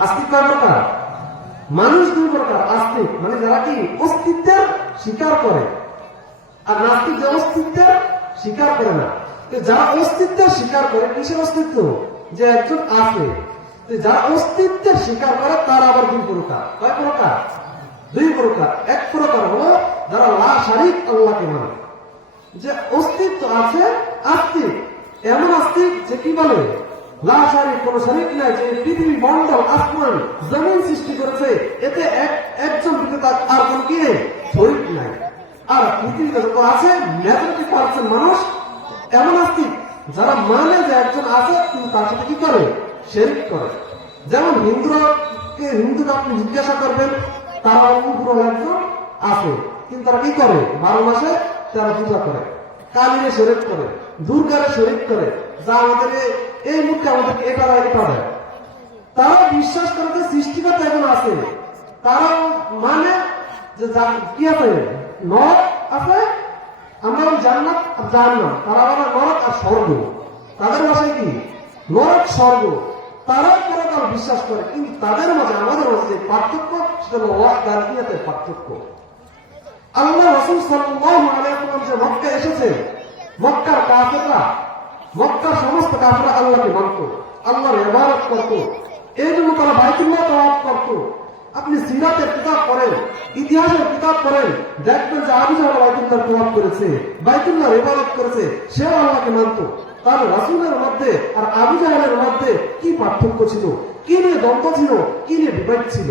আস্তিক কয় প্রকার? মানুষ দুই প্রকার, আস্তিক মানে যারা কি অস্তিত্বের স্বীকার করে। আর নাস্তিক যে অস্তিত্বের স্বীকার করে না। যারা অস্তিত্বের স্বীকার করে, কিসের অস্তিত্ব? যে একজন আছে। যারা অস্তিত্বের স্বীকার করে, তারা আবার দুই প্রকার। কয় প্রকার? দুই প্রকার। এক প্রকার হলো যারা লা শারিক আল্লাহকে মানে। যে অস্তিত্ব আছে, আস্তিক। এমন আস্তিক যে কি বলে? কোন সৃষ্টি এতে এক আর কি নেই? আর আছে মানুষ এমন আস্তিক, যারা মানে যে একজন আছে, কিন্তু তার সাথে কি করে? শেরিক করে। যেমন হিন্দুরাকে, হিন্দুকে আপনি জিজ্ঞাসা করবেন, তারা উপর একজন আছে, কিন্তু তারা কি করে? বারো মাসে তারা পূজা করে। কালীরে শরীর করে, দুর্গারে শরীর করে। যা আমাদের এই মুখে আমাদেরকে এটা দেয় এটা দেয় তারা বিশ্বাস করে যে সৃষ্টিকর্তা এখন আছে। তারা মানে যে কি আছে? নরক আছে? আমরা ওই জান্নাত আর জাহান্নাম। তারা আবার নরক আর স্বর্গ। তাদের ভাষায় কি? নরক স্বর্গ। তারা পরকাল বিশ্বাস করে, কিন্তু তাদের মাঝে, আমাদের মাঝে যে পার্থক্য, সেটা হলো ওয়াহদানিয়াতের পার্থক্য। আল্লাহ রসুল সাল্লাল্লাহু আলাইহি যে মক্কা এসেছে, মক্কার কাফেররা মক্কার সমস্ত কাফেররা আল্লাহকে মানত আল্লাহর ইবাদত করত। এই জন্য তারা বাইতুল্লাহ তাওয়াফ করত। আপনি সিরাতের কিতাব পড়েন, ইতিহাসের কিতাব পড়েন, দেখবেন যে আবু জাহাল বাইতুল্লাহ তাওয়াফ করেছে, বাইতুল্লাহর ইবাদত করেছে সেও আল্লাহকে মানত। তার রাসূলের মধ্যে আর আবু জাহালের মধ্যে কি পার্থক্য ছিল? কি নিয়ে দ্বন্দ্ব ছিল? কি নিয়ে বিবাদ ছিল?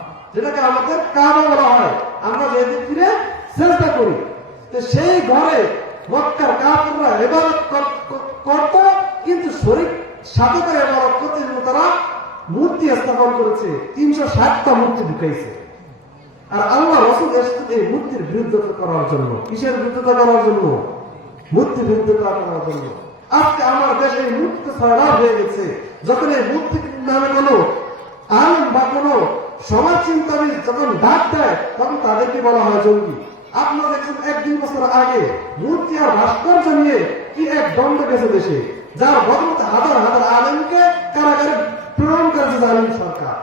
যেটাকে আমাদের কাবা বলা হয়। আমরা যেদিক ফিরে চেষ্টা করি, তো সেই ঘরে মক্কার কাপড়রা এবারত করত, কিন্তু শরীর সাথে করে এবারত করতে তারা মূর্তি স্থাপন করেছে। তিনশো ষাটটা মূর্তি ঢুকাইছে। আর আল্লাহ রসুল এসেছেন এই মূর্তির বিরুদ্ধতা করার জন্য। কিসের বিরুদ্ধতা করার জন্য? মূর্তির বিরুদ্ধতা করার জন্য। আজকে আমার দেশে মূর্তি ছড়া হয়ে গেছে। যখন এই মূর্তি নামে কোনো আলম বা কোনো সমাজ চিন্তাবিদ যখন ডাক দেয়, তখন তাদেরকে বলা হয় জঙ্গি। আপনারা দেখছেন এক দুই বছর আগে মূর্তি আর ভাস্কর্য নিয়ে কি এক দণ্ড গেছে দেশে, যার বদলতে হাজার হাজার আলেমকে কারাগারে প্রেরণ করেছে জালিম সরকার।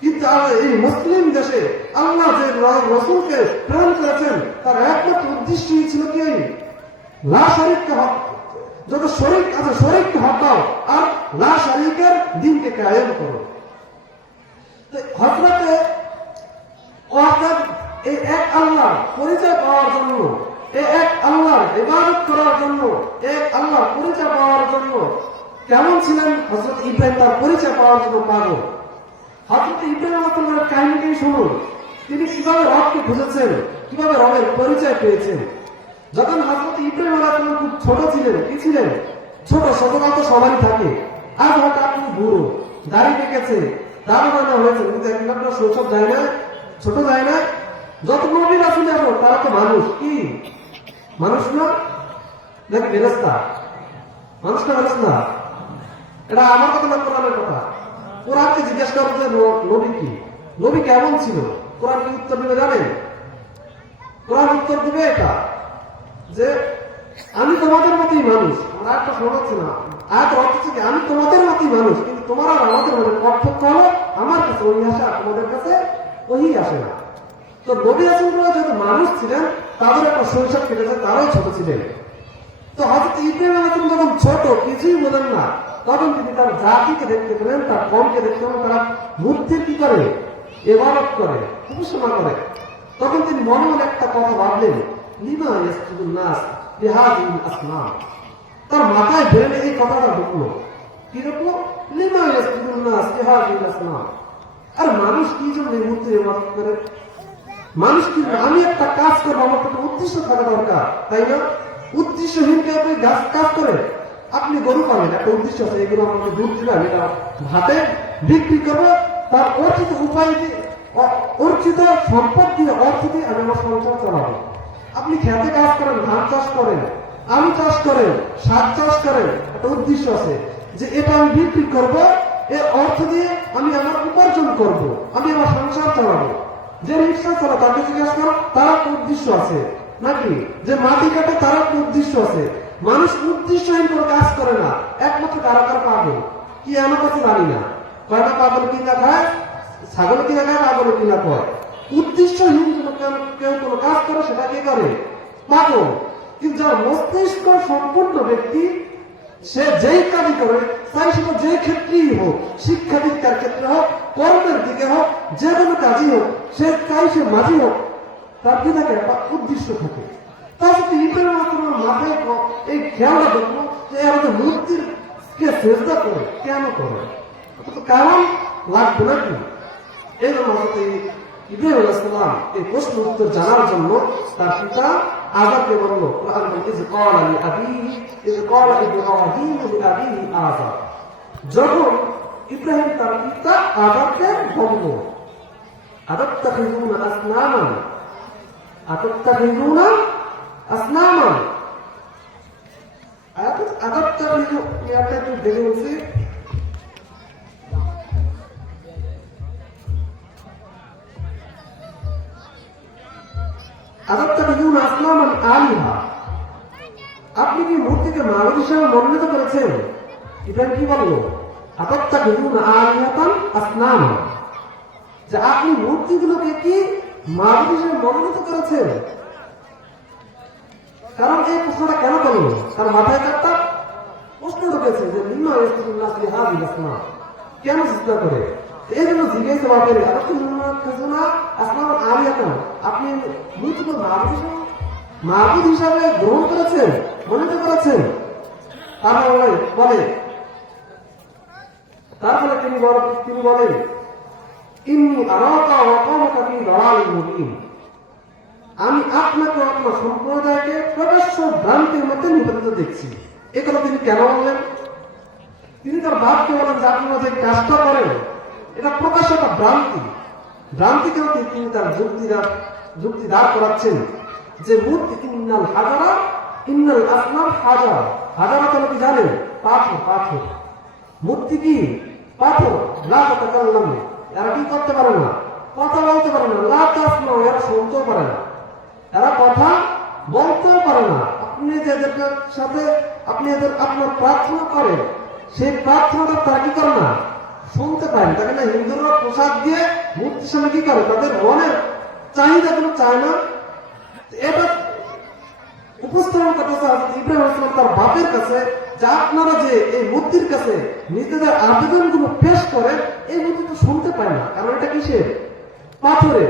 কিন্তু এই মুসলিম দেশে আল্লাহ যে রসুলকে প্রেরণ করেছেন, তার একমাত্র উদ্দেশ্যই ছিল কি? লা শরীরকে হক। যত শরীর আছে শরীরকে হটাও আর লা শরীকের দিনকে কায়েম করো। হজরতে অর্থাৎ এই এক আল্লাহ পরিচয় পাওয়ার জন্য, এই এক আল্লাহর ইবাদত করার জন্য এক আল্লাহর পরিচয় পাওয়ার জন্য কেমন ছিলেন হজরত ইব্রাহিম তার পরিচয় পাওয়ার জন্য পাগল? হজরত ইব্রাহিম আলাইহিস কাহিনীকেই শুনুন। তিনি কীভাবে রবকে বুঝেছেন কীভাবে রবের পরিচয় পেয়েছেন? যখন হজরত ইব্রাহিম আলাইহিস খুব ছোট ছিলেন, কি ছিলেন? ছোট ছোটকাল তো সবারই থাকে। আজ হয়তো আপনি বুড়ো, দাড়ি পেকেছে দাঁড় বানা হয়েছে, কিন্তু একদিন আপনার শৈশব যায় না, ছোট যায় না। যত নবী রাসুল আসো তারা তো মানুষ। কি? মানুষ না? নাকি ফেরস্তা মানুষ না এটা আমার কথা না কোরআনের কথা? কোরআনকে জিজ্ঞেস করো যে নবী কি? নবী কেমন ছিল? কোরআন কি উত্তর দিবে জানেন কোরআন উত্তর দিবে এটা, যে আমি তোমাদের মতোই মানুষ। আমার একটা শোনাচ্ছি না। আয়াত অর্থ আমি তোমাদের মতোই মানুষ। তোমার আর আমাদের মধ্যে পার্থক্য হলো, আমার কাছে ওই আসে আর তোমাদের কাছে ওই আসে না। তো নবী আসলগুলো যেহেতু মানুষ ছিলেন, তাদের একটা শৈশব কেটেছে তারাও ছোট ছিলেন। তো হজরত ইব্রাহিম আলাইহিস যখন ছোট, কিছুই বোঝেন না। তখন তিনি তার জাতিকে দেখতে পেলেন, তার কমকে দেখতে পেলেন, তারা মূর্তির কি করে? এবারত করে উপাসনা করে। তখন তিনি মনে মনে একটা কথা ভাবলেন, লিমা নাস লিহাযিহিল আসনাম তার মাথায় ব্রেনে এই কথাটা ঢুকলো। কি ঢুকলো? আপনি গরু পাবেন একটা উদ্দেশ্য আছে এগুলো আমাকে দুধ দিলাম এটা ভাতে বিক্রি করব তার অর্থিত উপায় দিয়ে অর্চিত সম্পদ দিয়ে অর্থ দিয়ে আমি আমার সংসার চালাবো আপনি খেতে কাজ করেন ধান চাষ করেন আলু চাষ করেন শাক চাষ করেন একটা উদ্দেশ্য আছে যে এটা আমি বিক্রি করব, এর অর্থ দিয়ে আমি আমার উপার্জন করব, আমি আমার সংসার চালাবো। যে রিক্সা চালা তাকে জিজ্ঞাসা করো তার উদ্দেশ্য আছে? নাকি? যে মাটি কাটে তার উদ্দেশ্য আছে? মানুষ উদ্দেশ্যহীন কোনো কাজ করে না, একমাত্র কারা কারা পাগল? কি আমার কাছে জানি না। কয়টা পাগল কিনা খায়? ছাগল কিনা খায়, পাগল কিনা কয়? উদ্দেশ্যহীন কেউ কোনো কাজ করে, সেটা কি করে? পাগল। কিন্তু যার মস্তিষ্ক সম্পূর্ণ ব্যক্তি সে যেই কাজই করে, তাই সেটা যে ক্ষেত্রেই হোক শিক্ষা দীক্ষার ক্ষেত্রে হোক, কর্মের দিকে হোক, যে কোনো কাজই হোক, সে তাই সে মাঝি হোক, তার কি থাকে একটা উদ্দেশ্য থাকে। তার সাথে ইটের মাত্র মাথায় এই খেয়ালটা দেখল যে আমাদের মূর্তির কে চেষ্টা করে। কেন করে? কারণ লাগবে নাকি? এই জন্য হজরত ইব্রাহিম এই প্রশ্ন উত্তর জানার জন্য তার পিতা আজাদকে বলল, কোরআন বলে ইজ ক্বালা লি আবিহি যখন ইব্রাহিম তার পিতা আজাদকে বলল আতাত্তাখিযুনা আসনামান আতাত্তাখিযুনা আসনামান। আতাত্তাখিযু এটা একটু দেখে বলছি। আতাত্তাখিযুনা আসনামান আলিহা। আপনি কি মূর্তিকে মানব হিসাবে মনোনীত করেছেন? ইব্রাহিম কি বলল আতাত্তাখিযুনা আলিহাতান আসনাম। যে আপনি মূর্তিগুলোকে কি মানব হিসেবে মনোনীত করেছেন? কারণ এই প্রশ্নটা কেন করল? তার মাথায় একটা প্রশ্ন ঢুকেছে যে আসনাম? কেন চিন্তা করে? এই জন্য জিজ্ঞেস বাপের আলিয়াতান আপনি মূর্তিকে মানব মাহবুদ হিসাবে গ্রহণ করেছেন, মনোনীত করেছেন। তারপরে বলে। তারপরে তিনি বল- তিনি বলেন, ইন্নি আরাকা ওয়া ফি দালালিন মুবিন। আমি আপনাকে আপনার সম্প্রদায়কে প্রকাশ্য ভ্রান্তির মধ্যে নিবেদিত দেখছি। এ কথা তিনি কেন বললেন? তিনি তার বাপকে বলেন যে আপনারা যে কাজটা করেন, এটা প্রকাশ্য ভ্রান্তি। ভ্রান্তি কেন তিনি- তার যুক্তি যুক্তি দাঁড় করাচ্ছেন। যে মূর্তি, ইন্নাল হাজারা, ইন্নাল আসনাম হাজার। হাজারা তাহলে কি জানেন, পাথর পাথর। মূর্তি কি? পাথর। লা তাকাল্লাম এরা কি করতে পারে না? কথা বলতে পারে না। লা তাসমা এরা শুনতেও পারে না। এরা কথা বলতেও পারে না। আপনি যাদের সাথে, আপনি এদের আপনার প্রার্থনা করেন সেই প্রার্থনাটা তারা কি করে না? শুনতে পারেন তাকে না হিন্দুরা প্রসাদ দিয়ে মূর্তির সামনে কি করে? তাদের মনের চাহিদা কোনো চায় না। এটা উপস্থাপন করতেছে ইব্রাহিম তার বাপের কাছে, যে আপনারা যে এই মূর্তির কাছে নিজেদের আবেদনগুলো পেশ করেন, এই মূর্তি তো শুনতে পায় না। কারণ এটা কিসের? পাথরে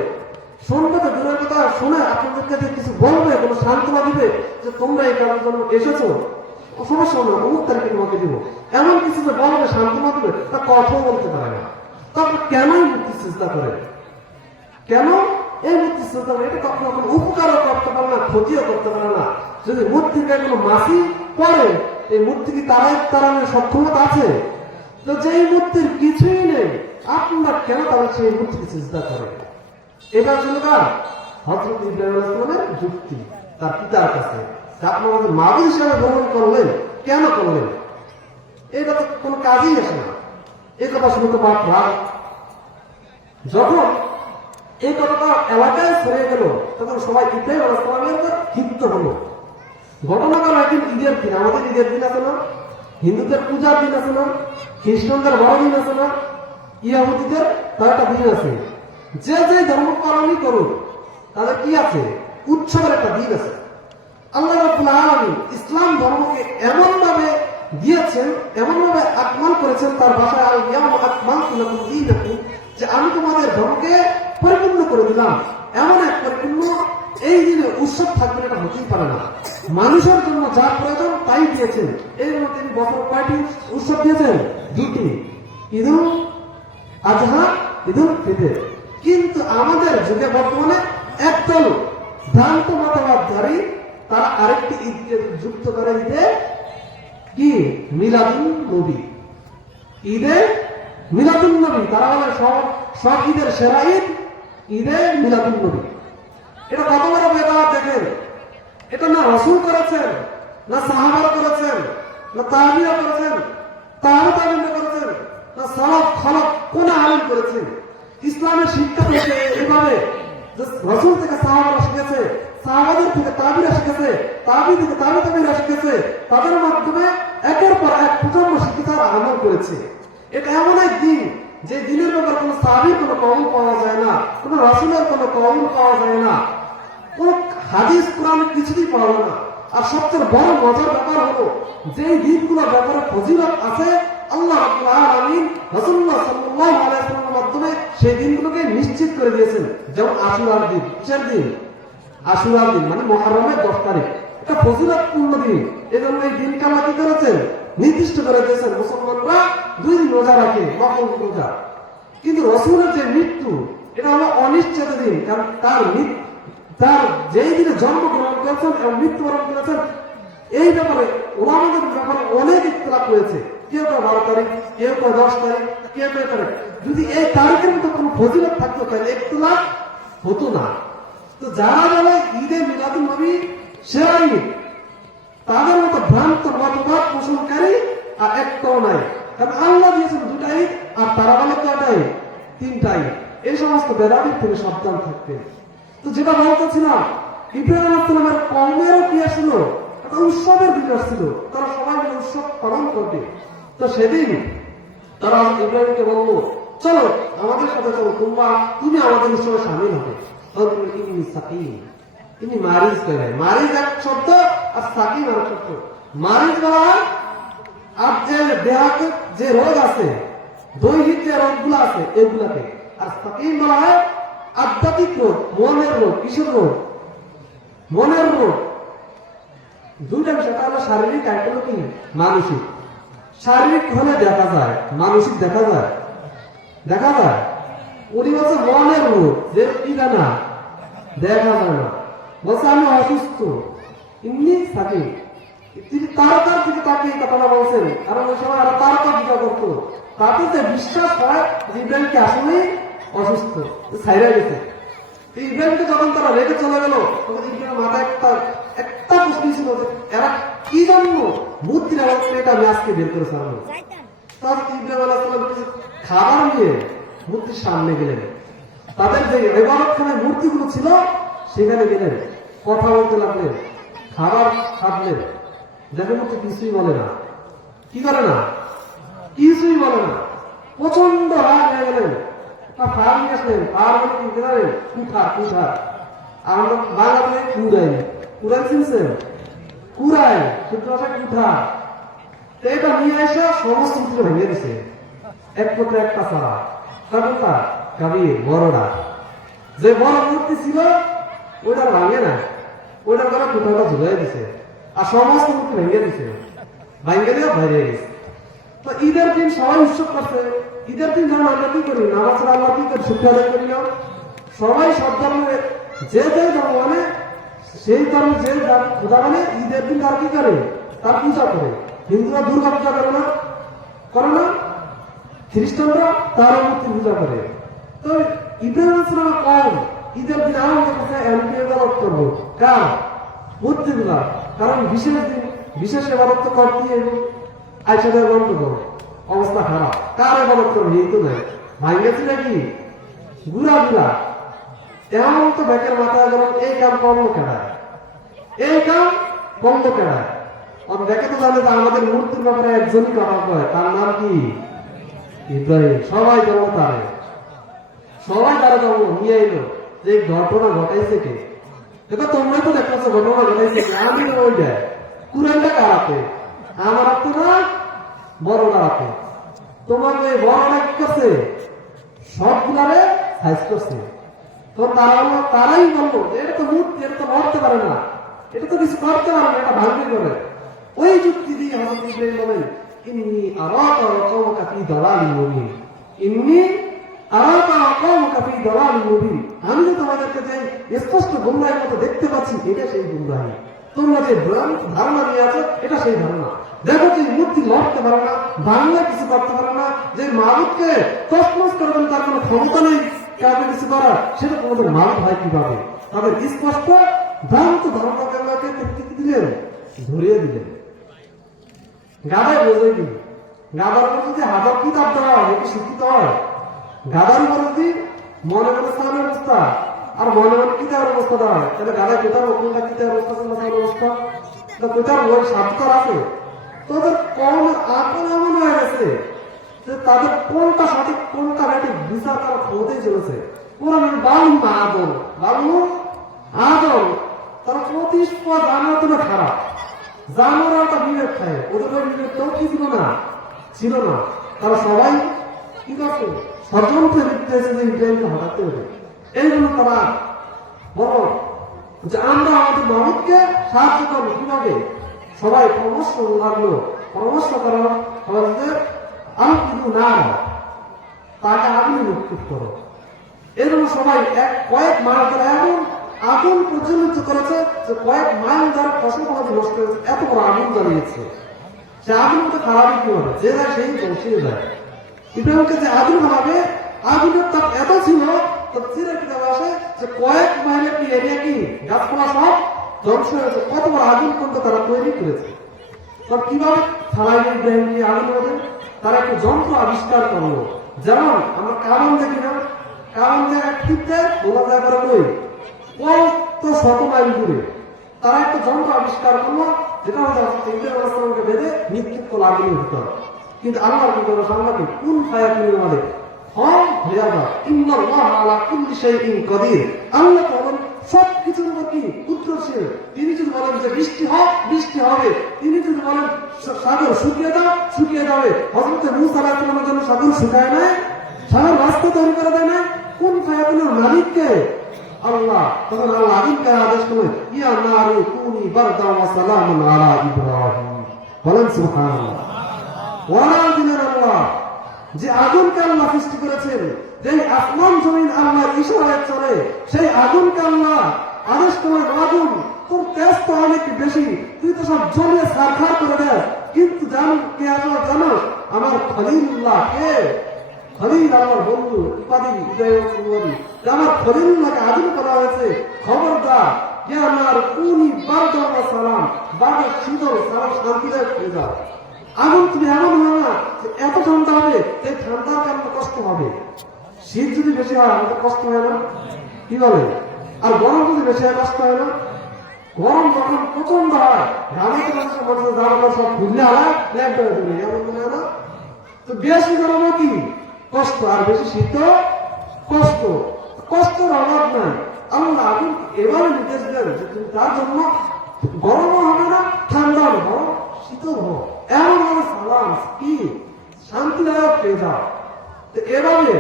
শুনবে তো, দূরের কথা শুনে আপনাদের কাছে কিছু বলবে, কোনো সান্ত্বনা দিবে যে তোমরা এই কারণের জন্য এসেছ। সমস্যা না অমুক তারিখে তোমাকে দিব। এমন কিছু যে বলবে, সান্ত্বনা দিবে, তা কথাও বলতে পারে না। তারপর কেনই মূর্তি চেষ্টা করে? কেন এই মূর্তি শ্রদ্ধা এটা কখনো কোনো উপকারও করতে পারে না, ক্ষতিও করতে পারে না। যদি মূর্তির গায়ে কোনো মাসি পড়ে এই মূর্তি কি তারাই তারানোর সক্ষমতা আছে? তো যেই মূর্তির কিছুই নেই, আপনারা কেন তাহলে সেই মূর্তিকে চিন্তা করেন? এটা ছিল কার হজরত ইব্রাহিম যুক্তি তার পিতার কাছে। আপনারা মাবুদ হিসাবে গ্রহণ করলেন, কেন করলেন? এটা তো কোনো কাজেই আসে না। এই কথা শুনে তো যখন এই কথাটা এলাকায় ছড়িয়ে গেল। তখন সবাই আলাইসালামের উপর ক্ষিপ্ত হলো। ঘটনাকাল একদিন ঈদের দিন, আমাদের ঈদের দিন আছে না? হিন্দুদের পূজার দিন আছে না? খ্রিস্টানদের বড়দিন আছে না? ইয়াহুদিদের তার একটা দিন আছে। যে যে ধর্ম পালনই করুক, তাদের কি আছে? উৎসবের একটা দিন আছে। আল্লাহ আলামিন ইসলাম ধর্মকে এমন ভাবে দিয়েছেন এমন ভাবে আকমাল করেছেন তার ভাষায় আকমালতু লাকুম দীনাকুম, যে আমি তোমাদের ধর্মকে পরিপূর্ণ করে দিলাম। এমন এক পরিপূর্ণ, এই দিনে উৎসব থাকবে এটা হতেই পারে না। মানুষের জন্য যা প্রয়োজন, তাই দিয়েছেন। এর মধ্যে তিনি বছর কয়টি উৎসব দিয়েছেন? দুটি। ঈদুল আজহা, ঈদুল ফিতর। কিন্তু আমাদের যুগে বর্তমানে একদল ভ্রান্ত মতবাদধারী, তারা আরেকটি ঈদকে যুক্ত করে ঈদে কি? মিলাদুল নবী। ঈদে মিলাদুল নবী, তারা বলে সব সব, ঈদের সেরা ঈদ। ঈদে মিলাদুল নবী। এটা কত বড় বেদাত দেখেন? এটা না রসুল করেছেন, না সাহাবার করেছেন, না তাহাবিরা করেছেন তাহাবু তাবিরা করেছেন, না সালাফ, খালাফ কোন আলিম করেছেন? ইসলামের শিক্ষা থেকে এভাবে রসুল থেকে সাহাবারা শিখেছে, সাহাবাদের থেকে তাবিরা শিখেছে, তাবি থেকে তাবি তাবিরা শিখেছে, তাদের মাধ্যমে একের পর এক প্রজন্ম শিক্ষিত আর আমল করেছে। এটা এমন এক দিন যে দিনের ব্যাপার কোনো সাহাবির কোনো কবল পাওয়া যায় না, কোনো রসুলের কোনো কবল পাওয়া যায় না, কোন হাদিস, কোরআন কিছুতেই পাওয়া যায় না। আর সবচেয়ে বড় মজার ব্যাপার হলো যে দিনগুলোর ব্যাপারে ফজিলত আছে, আল্লাহ রাব্বুল আলামিন মাধ্যমে সেই দিনগুলোকে নিশ্চিত করে দিয়েছেন। যেমন আশুরার দিন, কিসের দিন? আশুরার দিন মানে মহরমের দশ তারিখ। এটা ফজিলতপূর্ণ দিন। এজন্য এই দিনকে আল্লাহ কি করেছেন? নির্দিষ্ট করে দিয়েছেন মুসলমানরা। দুই দিন রোজা রাখে নকল রোজা। কিন্তু রসুলের যে মৃত্যু, এটা হলো অনিশ্চিত দিন। কারণ তার তার যেই দিনে জন্মগ্রহণ করেছেন এবং মৃত্যুবরণ করেছেন, এই ব্যাপারে, ওলামাদের ব্যাপারে অনেক ইতলাপ রয়েছে। কেউ কেউ বারো তারিখ, কেউ কেউ দশ তারিখ, কেউ কেউ তারিখ। যদি এই তারিখের মতো কোনো ফজিলত থাকতো, তাহলে ইতলাপ হতো না। তো যারা বলে ঈদে মিলাদুল নবী সেরা ঈদ তাদের মতো ভ্রান্ত মতবাদ পোষণকারী আর একটাও নাই। কারণ আল্লাহ দিয়েছেন দুটা ঈদ আর তারা বলে কয়টা ঈদ তিনটা ঈদ এই সমস্ত বেদাবির থেকে সাবধান থাকতে। তো যেটা বলতেছিলাম, ইব্রাহিম আসলামের কমেরও কি আসছিল একটা উৎসবের দিন আসছিল তারা সবাই মিলে উৎসব পালন করবে। তো সেদিন তারা ইব্রাহিমকে বলল, চলো, আমাদের সাথে চলো, তোমরা, তুমি আমাদের উৎসবে সামিল হবে। ইনি মারিজ করে মারিজ এক শব্দ আর সাকিম আর শব্দ। মারিজ বলা হয় যে দেহাতে যে রোগ আছে, দৈহিক যে রোগগুলো আছে, এগুলাকে। আর সাকিম বলা হয় আধ্যাত্মিক রোগ, মনের রোগ, কিসের রোগ? মনের রোগ। দুইটা বিষয় হলো শারীরিক আর কি? মানসিক। শারীরিক হলে দেখা যায়, মানসিক দেখা যায়। দেখা যায়? উনি বলছে মনের রোগ, যে কি না দেখা যায় না। বলছে আমি অসুস্থ। এমনি থাকি। তিনি তারকার দিকে এই কথাটা বলছেন কারণ ওই সময় আরও তারকা পূজা করতো, তাতে যে বিশ্বাস হয় যে ইব্রাহিমকে আসলেই অসুস্থ ছাইরা গেছে। ইব্রাহিমকে যখন তারা রেখে চলে গেল, তখন ইব্রাহিম মাথায় একটা একটা প্রশ্ন ছিল যে এরা কি জন্য মূর্তির আওয়াজ এটা আমি আজকে বের করে সারানো তারপর ইব্রাহিম খাবার নিয়ে মূর্তির সামনে গেলেন। তাদের যে এবারতখানায় মূর্তিগুলো ছিল, সেখানে গেলেন। কথা বলতে লাগলেন খাবার খাটলেন দেখেন মতো কিছুই বলে না। কি করে না? কিছুই বলে না। প্রচণ্ড রাগ হয়ে গেলেন। তা এটা নিয়ে এসে সমস্ত কিছু একটা ছাড়া যে বড় মূর্তি ছিল ওইটা ভাঙে না। ওইটার দ্বারা কুঠাটা ঝুলাই দিছে। আর সমস্ত মূর্তি ভেঙে দিছে। ভাঙে দিয়ে বাইরে গেছে। তো ঈদের দিন সবাই উৎসব করছে। ঈদের দিন যেমন আমরা কি করি? নামাজ আমরা কি করি? শুক্র আদায় করি না। সবাই সব ধর্মের যে যে ধর্ম মানে সেই ধর্ম যে খোদা মানে ঈদের দিন তার কি করে? তার পূজা করে। হিন্দুরা দুর্গা পূজা করে না? করে না? খ্রিস্টানরা তার মূর্তি পূজা করে। তো ঈদের ইসলাম কম। ঈদের দিন আমাদের কাছে এমপি এবারত কার কারণ? বিশেষ দিন, বিশেষ এবারত তো করতে আইসাদের বন্ধ করো অবস্থা খারাপ। কার এবারত করব এই তো নাই। ভাঙ্গেছি নাকি? গুড়া গুড়া। এমন তো ব্যাকের মাথায় গরম, এই কাম কর্ম কেনায় এই কাম কর্ম কেনায় আর দেখে তো জানে আমাদের মূর্তির ব্যাপারে একজনই কথা কয়। তার নাম কি? ইব্রাহিম। সবাই জন্ম তারে। সবাই তারা জন্ম নিয়ে এলো। যে ঘটনা ঘটাইছে কে? দেখো, তোমরাই তো দেখতেছো ঘটনা ঘটাইছে আমি ওই দেয় কুরানটা কারাতে আমার হাতে না বড় হাতে? তোমার ওই কি করছে? সবগুলারে সাইজ করছে। তো তো তারা তারাই বলল যে এটা তো মূর্তি, এটা তো মরতে পারে না। এটা তো কিছু করতে পারে না, এটা ভাঙতে পারে। ওই যুক্তি দিয়ে হজরত ইব্রাহিম বলেন ইন্নি আরাকা ওয়া কওমাকা ফি দালালিন মুবিন। আমি যে তোমাদেরকে যে স্পষ্ট গুমরাহের মতো দেখতে পাচ্ছি, এটা সেই গুমরাহি। তোমরা যে ধারণা নিয়ে আছো, এটা সেই ধারণা। দেখো যে মূর্তি লড়তে পারে না বাংলা কিছু করতে পারে না, যে মালিককে তসমস করবেন তার কোনো ক্ষমতা নেই। কাউকে কিছু করার, সেটা তোমাদের মাল হয় কীভাবে? তাদের স্পষ্ট ভ্রান্ত ধারণাকে দিলেন, ধরিয়ে দিলেন। গাদায় বোঝে কি গাদার উপর যদি হাজার কিতাব দেওয়া হয় শিক্ষিত হয়। গাদার যদি মনে মনে স্থানের অবস্থা। আর মনে মনে কিতাবের অবস্থা দেওয়া হয় তাহলে গাদায় কোথাও কোনটা কিতাবের অবস্থা, কোনটা স্থানের অবস্থা? তো কোথাও ওই সাতটার আছে? তোদের কম আপন এমন হয়ে গেছে যে তাদের কোনটা সঠিক, কোনটা ব্যাটিক বিচার তারা ক্ষমতাই চলেছে? ওরা বালু আদম বালু আদম তারা পঁচিশ পদ আমার খারাপ। জানোয়ার একটা বিবেক খায় ওদের বিবেক তো কি ছিল না? ছিল না। তারা সবাই কি করছে? ষড়যন্ত্রে লিপ্ত হয়েছে যে ইব্রাহিমকে হটাতে হবে এই জন্য তারা বলো যে আমরা আমাদের মাহমুদকে সাহায্য করব কীভাবে? সবাই পরামর্শ লাগল। পরামর্শ করার আমাদের আমি কিন্তু না তাকে আগুনে নিক্ষেপ করো। এরকম সবাই এক কয়েক মাস ধরে এমন আগুন প্রজ্বলিত করেছে যে কয়েক মাইল ধরে ফসল ফলাতে নষ্ট হয়েছে। এত বড় আগুন জ্বালিয়েছে। সে আগুন তো খারাপই কি হবে যে যায় সেই পৌঁছিয়ে যায় ইব্রাহিমকে যে আগুন খারাপে আগুনের তাপ এত ছিল, তারা হবে যন্ত্র আবিষ্কার করল। যেমন আমরা কারণ দেখি কারণ জায়গা ঠিকতে বলা যায় তারা একটা যন্ত্র আবিষ্কার করল, যেটা হচ্ছে বেঁধে নিক্ষিপ্ত করল আগুনের ভিতর। কিন্তু আল্লাহ কি করে সামলাকে কোন ফায়া কিনে মালিক। হম হয়ে যাবা ইন্নাল্লাহ আলা কুল্লি শাইইন কাদির। আল্লাহ বলেন সব কিছুর উপর উত্তরশীল তিনি যদি বলেন যে বৃষ্টি হোক বৃষ্টি হবে। তিনি যদি বলেন সাগর শুকিয়ে দাও, শুকিয়ে যাবে। হজরত মুসা আলাহিসের জন্য সাগর শুকায় নাই, সাগর রাস্তা তৈরি করে দেয় না কোন ফায়াগুলোর মালিককে আল্লাহ। তখন আল্লাহ আদিমকে আদেশ করলেন? ইয়া নারু কুনি বারদা ওয়া সালামুন আলা ইব্রাহিম। বলেন সুবহানাল্লাহ। যে আগুনকে আল্লাহ সৃষ্টি করেছেন যে আসমান জমিন আল্লাহ ইশারায় চলে সেই আগুনকে আল্লাহ আদেশ করেন আগুন তোর তেজ তো অনেক বেশি, তুই তো সব জমিয়ে সারখার করে দেয় কিন্তু জানো কে আসলে জানো? আমার খলিল্লাহ কে? খলিল আমার বন্ধু, উপাধি আমার খলিল্লাহকে আগুন করা হয়েছে, খবরদার। যে আমার কুনি বারদা সালাম বারদা শীতল সালাম শান্তিদায়ক হয়ে যাও। আগুন তুমি এমন হয় না এত ঠান্ডা হবে যে ঠান্ডার কারণে কষ্ট হবে? শীত যদি বেশি হয়, আমাদের কষ্ট হয় না। কি বলে? আর গরম যদি বেশি হয়, কষ্ট হয় না। গরম যখন প্রচণ্ড হয় ঘামাতে মানুষের মানুষের জামা সব খুললে হয় এমন মনে হয় না। তো বেশি গরমও কি? কষ্ট। আর বেশি শীত কষ্ট। কষ্টের অভাব নাই। আল্লাহ আগুন এবারে নির্দেশ দেন যে তুমি তার জন্য গরমও হবে না ঠান্ডা হবে শীতল হোক এমন ভাবে সালাম, কি শান্তিদায়ক পেয়ে যাও। তো এভাবে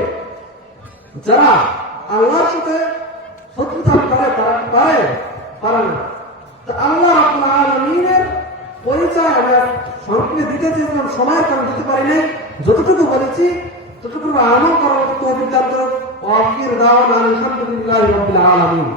যারা আল্লাহর সাথে শত্রুতা করে, তারা পারে? পারে না। তো আল্লাহ আপনার আলমিনের পরিচয় আমরা সংক্ষেপে দিতে চেয়েছিলাম সময়ের কারণ দিতে পারি নাই। যতটুকু বলেছি, ততটুকু আমল করার মতো অভিজ্ঞতা অফির দাওয়ান আলহামদুলিল্লাহ আলমিন।